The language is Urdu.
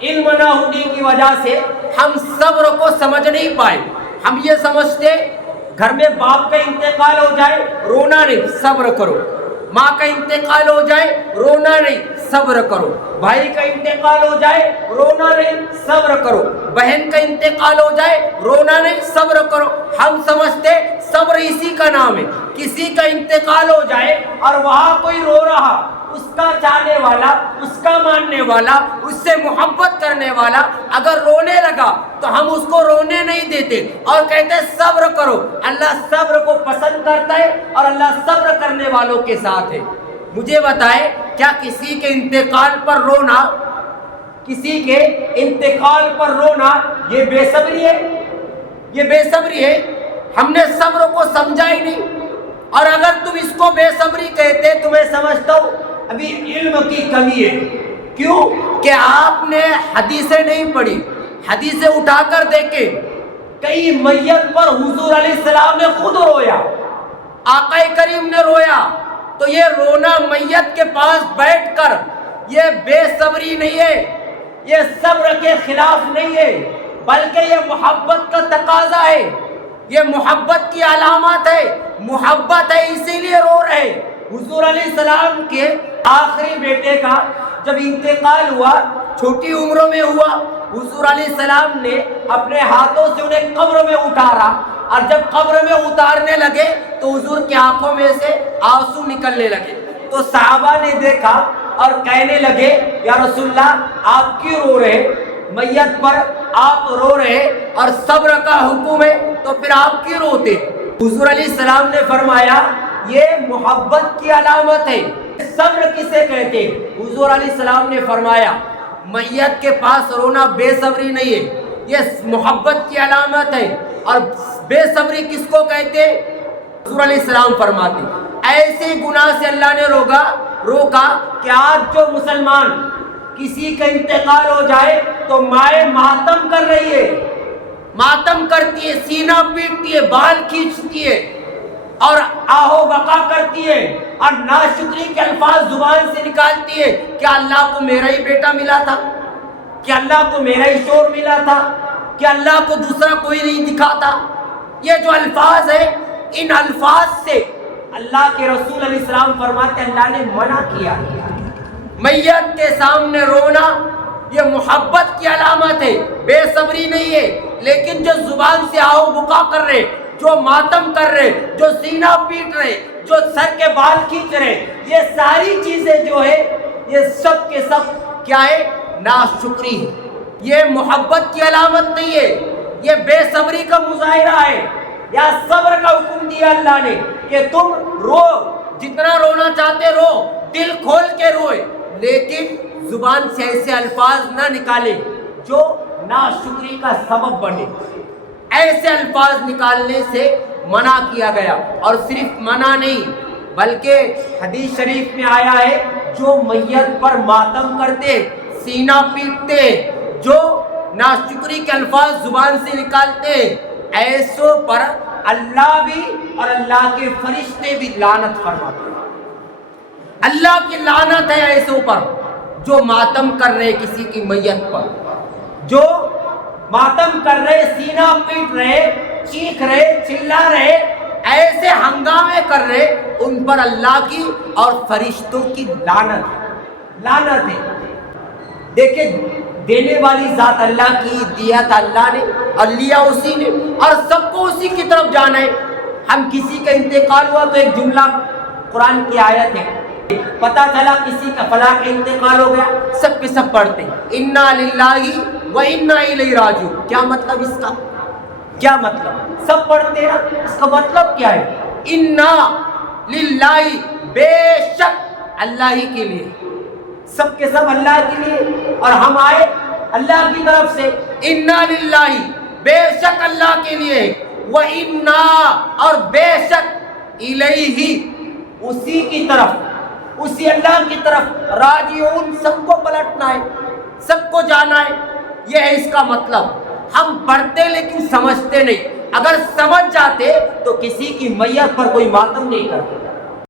علم نہ ہونے کی وجہ سے ہم صبر کو سمجھ نہیں پائے. ہم یہ سمجھتے گھر میں باپ کا انتقال ہو جائے رونا نہیں، صبر کرو. ماں کا انتقال ہو جائے رونا نہیں، صبر کرو. بھائی کا انتقال ہو جائے رونا نہیں، صبر کرو. بہن کا انتقال ہو جائے رونا نہیں، صبر کرو. ہم سمجھتے صبر اسی کا نام ہے. کسی کا انتقال ہو جائے اور وہاں کوئی رو رہا، اس کا چاہنے والا، اس کا ماننے والا، اس سے محبت کرنے والا اگر رونے لگا تو ہم اس کو رونے نہیں دیتے اور کہتے صبر کرو. اللہ صبر کو پسند کرتا ہے اور اللہ صبر کرنے والوں کے ساتھ ہے. مجھے بتائے کیا کسی کے انتقال پر رونا، کسی کے انتقال پر رونا یہ بے صبری ہے؟ یہ بے صبری ہے. ہم نے صبر کو سمجھا ہی نہیں. اور اگر تم اس کو بے صبری کہتے تو میں سمجھتا ہوں ابھی علم کی کمی ہے. کیوں کہ آپ نے حدیثیں نہیں پڑھی. حدیثیں اٹھا کر دیکھیں، کئی میت پر حضور علیہ السلام نے خود رویا، آقا کریم نے رویا. تو یہ رونا میت کے پاس بیٹھ کر یہ بے صبری نہیں ہے، یہ صبر کے خلاف نہیں ہے، بلکہ یہ محبت کا تقاضا ہے، یہ محبت کی علامات ہے. محبت ہے اسی لیے رو رہے. حضور علیہ السلام کے آخری بیٹے کا جب انتقال ہوا، چھوٹی عمروں میں ہوا، حضور علیہ السلام نے اپنے ہاتھوں سے انہیں قبر میں اتارا اور جب قبر میں اتارنے لگے تو حضور کی آنکھوں میں سے آنسو نکلنے لگے. تو صحابہ نے دیکھا اور کہنے لگے یا رسول اللہ آپ کیوں رو رہے؟ میت پر آپ رو رہے اور صبر کا حکم ہے تو پھر آپ کیوں روتے؟ حضور علیہ السلام نے فرمایا یہ محبت کی علامت ہے. صبر کسے کہتے؟ حضور علیہ السلام نے فرمایا میت کے پاس رونا بے صبری نہیں ہے، یہ محبت کی علامت ہے. اور بے صبری کس کو کہتے؟ حضور علیہ السلام فرماتے ایسے گناہ سے اللہ نے روکا کہ آج جو مسلمان کسی کا انتقال ہو جائے تو مائیں ماتم کر رہی ہے، ماتم کرتی ہے، سینہ پیٹتی ہے، بال کھینچتی ہے اور آہو بقا کرتی ہے اور ناشکری کے الفاظ زبان سے نکالتی ہے. کیا اللہ کو میرا ہی بیٹا ملا تھا؟ کیا اللہ کو میرا ہی شور ملا تھا؟ کیا اللہ کو دوسرا کوئی نہیں دکھا تھا؟ یہ جو الفاظ ہے ان الفاظ سے اللہ کے رسول علیہ السلام فرماتے اللہ نے منع کیا. میت کے سامنے رونا یہ محبت کی علامت ہے، بے صبری نہیں ہے. لیکن جو زبان سے آہو بکا کر رہے، جو ماتم کر رہے، جو سینہ پیٹ رہے، جو سر کے بال کھینچ رہے، یہ ساری چیزیں جو ہے یہ سب کے سب کیا ہے؟ ناشکری ہے. یہ محبت کی علامت نہیں ہے، یہ بے صبری کا مظاہرہ ہے. یا صبر کا حکم دیا اللہ نے کہ تم رو، جتنا رونا چاہتے رو، دل کھول کے روئے، لیکن زبان سے ایسے الفاظ نہ نکالے جو ناشکری کا سبب بنے. ایسے الفاظ نکالنے سے منع کیا گیا. اور صرف منع نہیں بلکہ حدیث شریف میں آیا ہے جو میت پر ماتم کرتے، سینہ پیٹتے، جو ناشکری کے الفاظ زبان سے نکالتے، ایسوں پر اللہ بھی اور اللہ کے فرشتے بھی لعنت فرماتے ہیں. اللہ کی لعنت ہے ایسوں پر جو ماتم کر رہے کسی کی میت پر، جو ماتم کر رہے، سینہ پیٹ رہے، چیخ رہے، چلا رہے، ایسے ہنگامے کر رہے، ان پر اللہ کی اور فرشتوں کی لعنت ہے. دیکھیں دینے والی ذات اللہ کی، دیا تھا اللہ نے اور لیا اسی نے اور سب کو اسی کی طرف جانا ہے. ہم کسی کا انتقال ہوا تو ایک جملہ قرآن کی آیت ہے، پتہ چلا کسی کا فلاں کا انتقال ہو گیا، سب کے سب پڑھتے انا للہ و انا الیہ راجعون. کیا مطلب اس کا؟ کیا مطلب؟ سب پڑھتے ہیں، اس کا مطلب کیا ہے؟ انا للہ، بے شک اللہ ہی کے لیے، سب کے سب اللہ کے لیے اور ہم آئے اللہ کی طرف سے. انا للہ، بے شک اللہ کے لیے، و انا، اور بے شک الیہ، اسی کی طرف، اسی اللہ کی طرف راجعون، سب کو پلٹنا ہے، سب کو جانا ہے. یہ ہے اس کا مطلب. ہم پڑھتے لیکن سمجھتے نہیں. اگر سمجھ جاتے تو کسی کی میت پر کوئی ماتم نہیں کرتے.